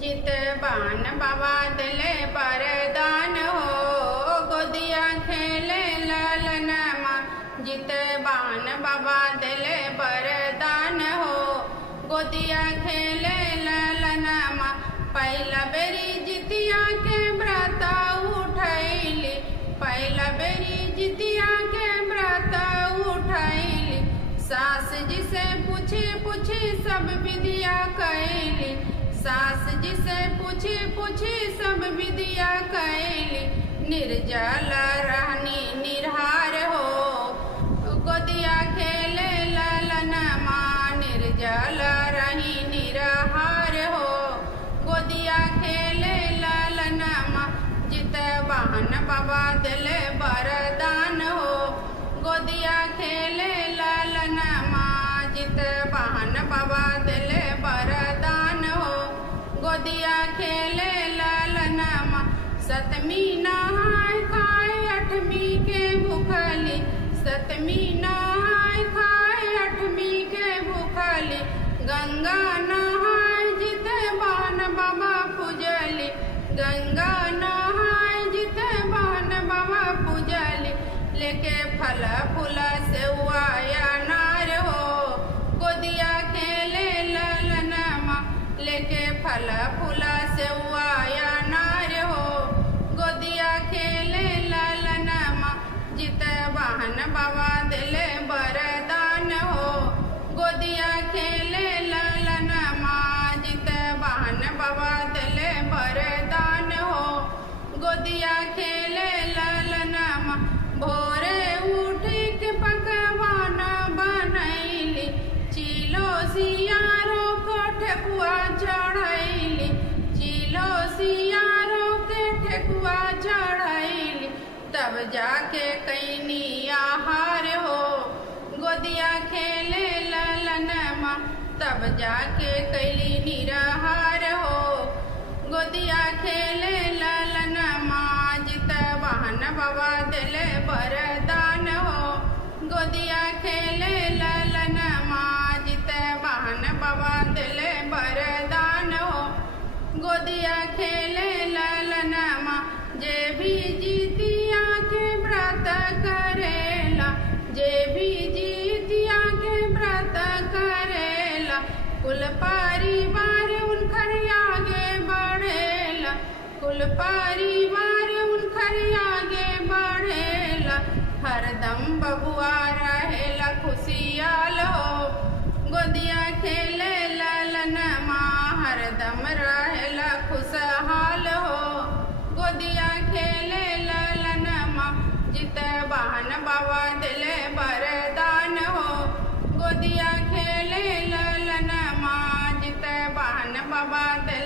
जित बान बाबा दिले बरदान हो, गोदिया खेले ललन माँ। जित बान बाबा दिले बरदान हो, गोदिया खेले ललन माँ। पहला बेरी जितिया के व्रता उठैली, पहला बेरी जितिया के व्रता उठैली। सास जी से पूछी पूछी सब विधिया कैली, सास जी से पूछी पूछी सब विधिया कैली। निर्जल रहनी निरहार हो, गोदिया खेले ललन माँ। निर्जल रही निरहार हो, गोदिया खेले ललन माँ। जित बान बाबा दिले बरदान हो, गोदिया खेले ललन माँ। जित बान बाबा दिले बरदान हो, गोदिया खेले ललन माँ। सतमी नहाय खाए अठमी के भूखली, सतमी नहाय खाए अठमी के भूखली। गंगा नहाय जित बान बाबा पूजली, गंगा नहाय जित बान बाबा पूजली। लेके फल फूल सेवा अनार हो, गोदिया खेले ललन माँ। लेके फल फूल सेवा अनार हो, गोदिया खेले ललन माँ। जित बान बाबा दिले बरदान हो, गोदिया खेले ललन माँ। जित बान बाबा दिले बरदान हो, गोदिया खेले ललन माँ। भोरे उठी के पकवान बनैली, चिलो सियारो को ठेकुआ चढ़ैली, चिलो सियारो के ठेकुआ चढ़ैली। तब जाके कैनी आहार हो, गोदिया खेले ललन माँ। तब जाके कैली निराहार हो, गोदिया खेले ललन माँ। जित बान बाबा दिले बरदान हो, गोदिया खेले ललन माँ। जित बान बाबा दिले बरदान हो, गोदिया खेले ललन माँ। जे भी जितिया के व्रत करेला, जे भी जितिया के व्रत करेला। कुल परिवार उनकर आगे बढ़ेला, कुल परिवार उनकर आगे बढ़ेला। हरदम बबुआ रहेला खुशियाल हो, गोदिया खेले ललन माँ। हरदम रहेला खुशहाल हो, गोदिया खेले ललन माँ। जित बान बाबा दिले बरदान हो, गोदिया खेले ललन माँ। जित बान बाबा दिले